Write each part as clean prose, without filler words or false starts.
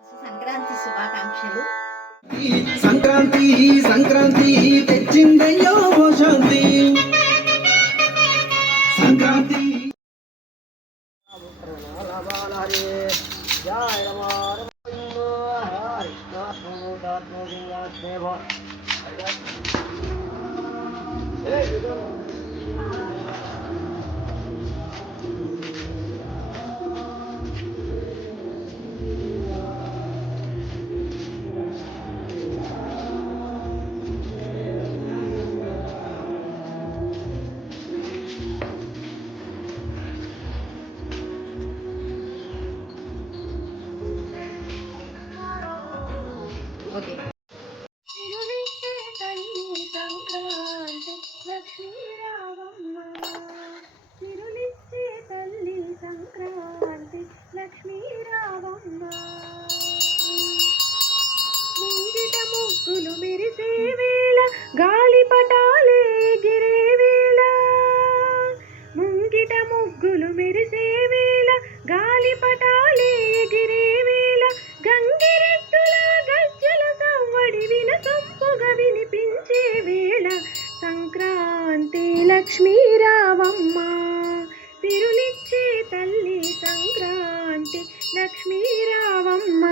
సంక్రాంతి శుభాకాంక్షలు. సంక్రాంతి సంక్రాంతి తెచ్చిందయ్యో శాంతి. సంక్రాంతి ఓకే. తిరులిచ్చే తల్లి సంక్రాంతి లక్ష్మీ రావమ్మ, ముంగిట ముగ్గులు మెరిసే వేళ గాలిపటాలే ఎగిరే వేళ, ముంగిట ముగ్గులు మెరిసే వేళ గాలిపటాలే ఎగిరే వేళ, గంగిరెద్దుల గజ్జల సవ్వడి వినసొంపుగా వినిపించే వేళ, సంక్రాంతి లక్ష్మీ రావమ్మ, తిరులిచ్చే తల్లి సంక్రాంతి లక్ష్మీ రావమ్మ.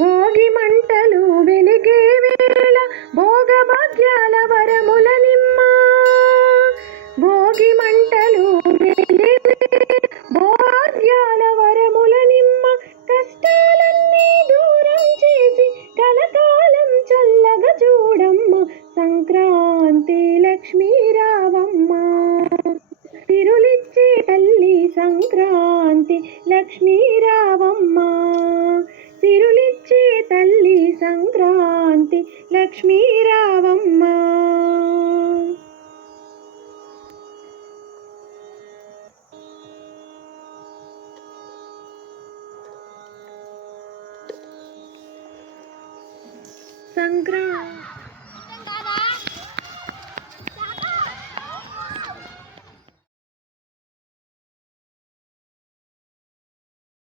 భోగి మంటలు వెలిగే వేళ భోగ భాగ్యాల వరముల నిమ్మ, భోగి మంటలు వెలిగే భాగ్యాల వరముల నిమ్మ, కష్టాలన్నీ దూరం చేసి కలకాలం చల్లగా చూడమ్మ, సంక్రాంతి లక్ష్మీ రావమ్మ, తిరులిచ్చే తల్లి సంక్రాంతి లక్ష్మీ రావమ్మ, తిరులిచ్చే తల్లి సంక్రాంతి లక్ష్మీ రావమ్మ. సంక్రాంతి